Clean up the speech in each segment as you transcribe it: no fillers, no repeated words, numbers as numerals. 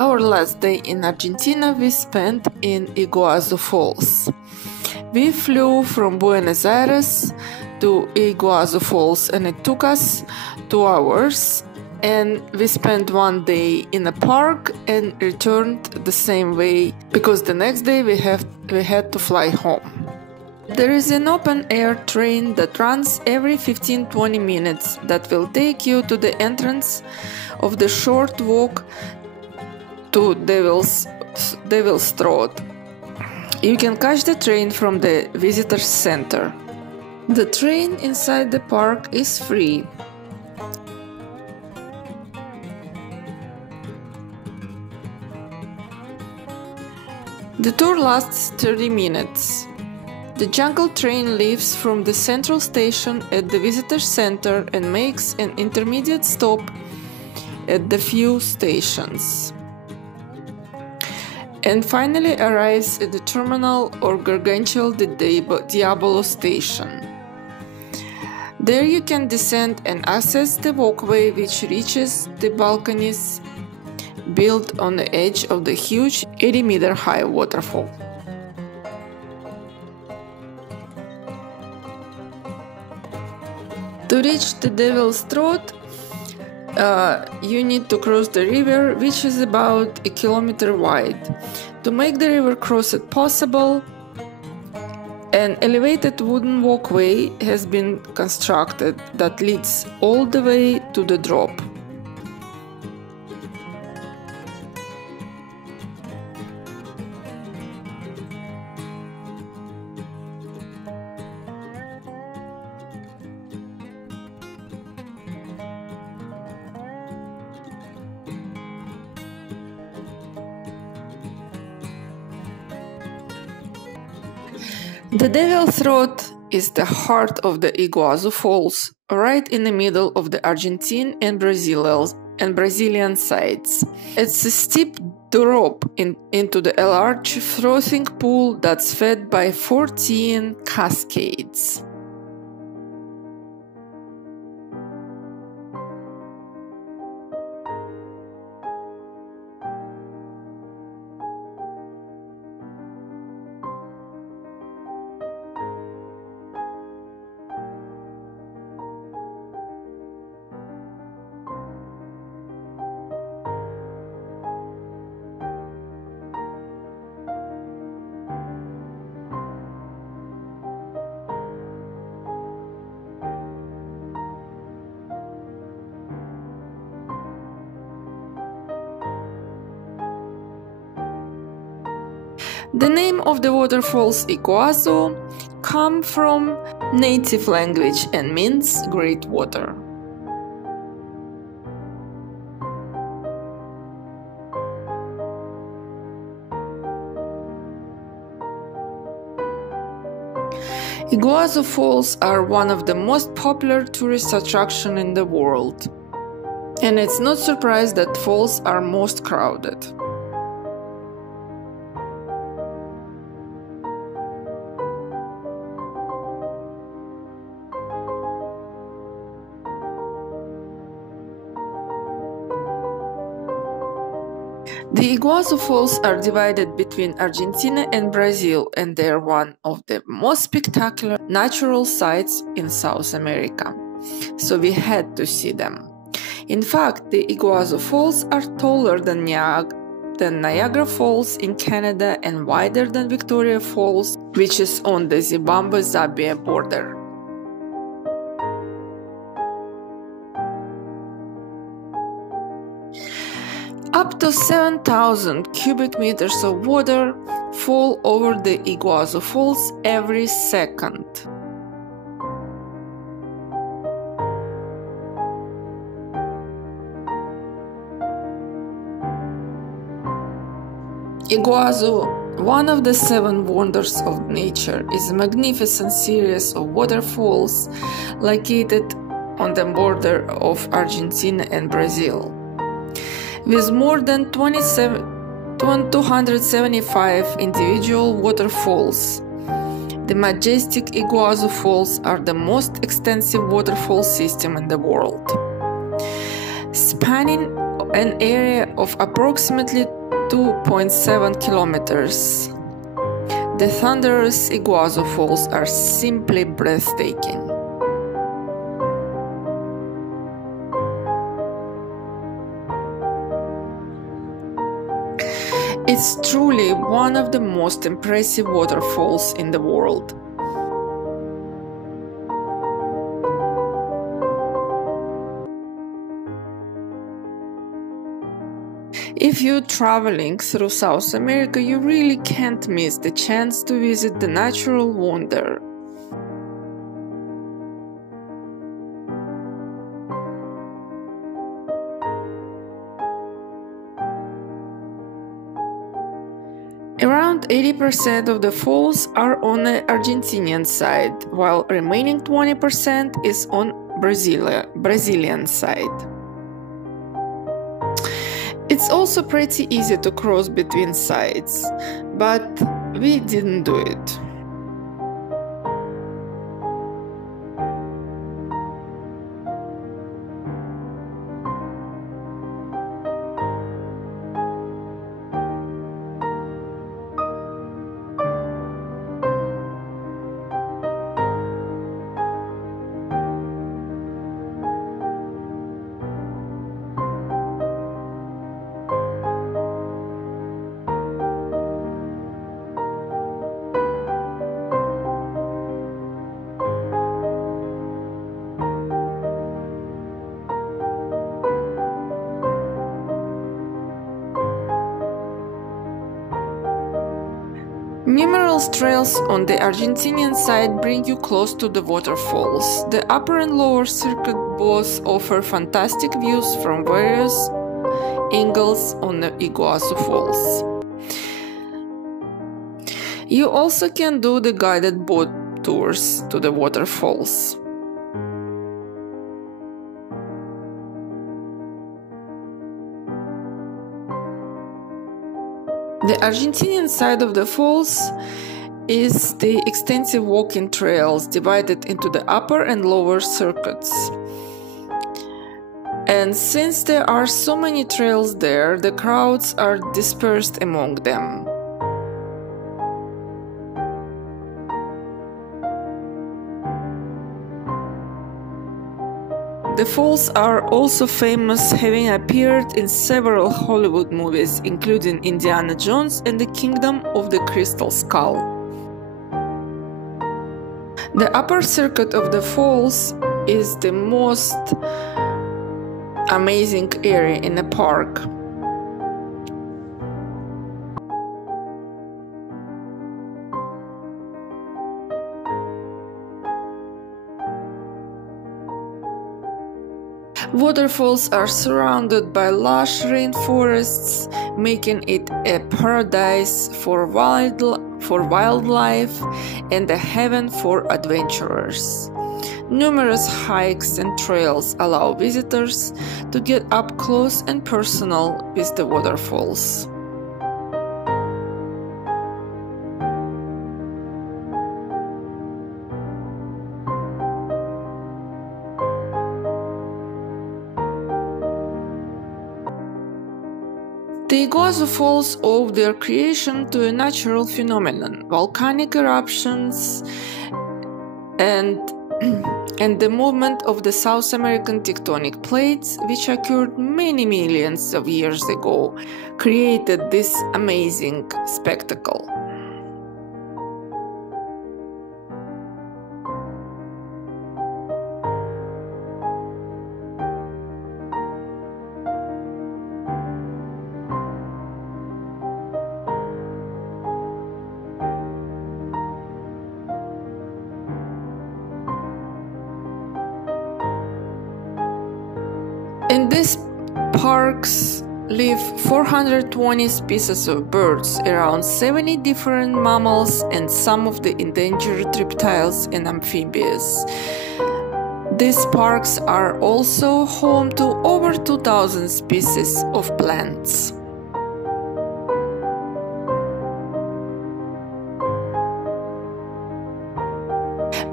Our last day in Argentina we spent in Iguazu Falls. We flew from Buenos Aires to Iguazu Falls and it took us 2 hours, and we spent one day in a park and returned the same way because the next day we had to fly home. There is an open air train that runs every 15-20 minutes that will take you to the entrance of the short walk to Devil's Throat. You can catch the train from the visitor center. The train inside the park is free. The tour lasts 30 minutes. The jungle train leaves from the central station at the visitor center and makes an intermediate stop at the few stations, and finally arrives at the terminal or Gargantual Diablo station. There you can descend and access the walkway which reaches the balconies built on the edge of the huge 80-meter high waterfall. To reach the Devil's Throat, you need to cross the river, which is about 1 kilometer wide. To make the river crossing possible, an elevated wooden walkway has been constructed that leads all the way to the drop. The Devil's Throat is the heart of the Iguazu Falls, right in the middle of the Argentine and Brazilian sides. It's a steep drop into the large frothing pool that's fed by 14 cascades. The name of the waterfalls Iguazu comes from native language and means great water. Iguazu Falls are one of the most popular tourist attractions in the world, and it's not surprised that falls are most crowded. The Iguazu Falls are divided between Argentina and Brazil, and they are one of the most spectacular natural sites in South America, so we had to see them. In fact, the Iguazu Falls are taller than Niagara Falls in Canada and wider than Victoria Falls, which is on the Zimbabwe-Zambia border. Up to 7,000 cubic meters of water fall over the Iguazu Falls every second. Iguazu, one of the 7 wonders of nature, is a magnificent series of waterfalls located on the border of Argentina and Brazil. With more than 275 individual waterfalls, the majestic Iguazu Falls are the most extensive waterfall system in the world. Spanning an area of approximately 2.7 kilometers. The thunderous Iguazu Falls are simply breathtaking. It's truly one of the most impressive waterfalls in the world. If you're traveling through South America, you really can't miss the chance to visit the natural wonder. Around 80% of the falls are on the Argentinian side, while remaining 20% is on Brazilian side. It's also pretty easy to cross between sides, but we didn't do it. Numerous trails on the Argentinian side bring you close to the waterfalls. The upper and lower circuit both offer fantastic views from various angles on the Iguazu Falls. You also can do the guided boat tours to the waterfalls. The Argentinian side of the falls is the extensive walking trails divided into the upper and lower circuits. And since there are so many trails there, the crowds are dispersed among them. The falls are also famous, having appeared in several Hollywood movies, including Indiana Jones and the Kingdom of the Crystal Skull. The upper circuit of the falls is the most amazing area in the park. Waterfalls are surrounded by lush rainforests, making it a paradise for wildlife and a heaven for adventurers. Numerous hikes and trails allow visitors to get up close and personal with the waterfalls. The Iguazu Falls owe their creation to a natural phenomenon, volcanic eruptions, and the movement of the South American tectonic plates, which occurred many millions of years ago, created this amazing spectacle. In these parks live 420 species of birds, around 70 different mammals, and some of the endangered reptiles and amphibians. These parks are also home to over 2,000 species of plants.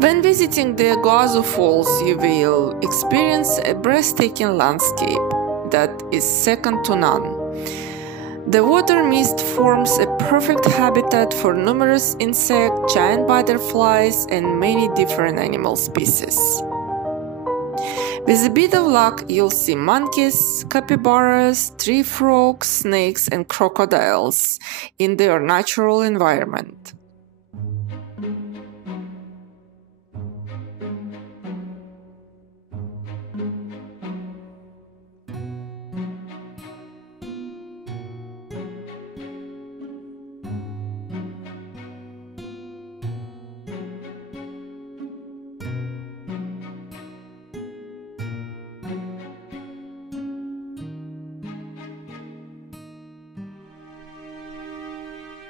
When visiting the Iguazu Falls, you will experience a breathtaking landscape. that is second to none. The water mist forms a perfect habitat for numerous insects, giant butterflies, and many different animal species. With a bit of luck, you'll see monkeys, capybaras, tree frogs, snakes, and crocodiles in their natural environment.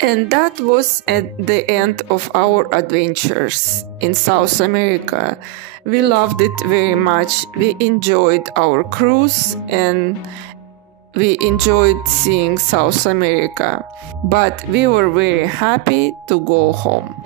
And that was at the end of our adventures in South America. We loved it very much. We enjoyed our cruise and we enjoyed seeing South America. But we were very happy to go home.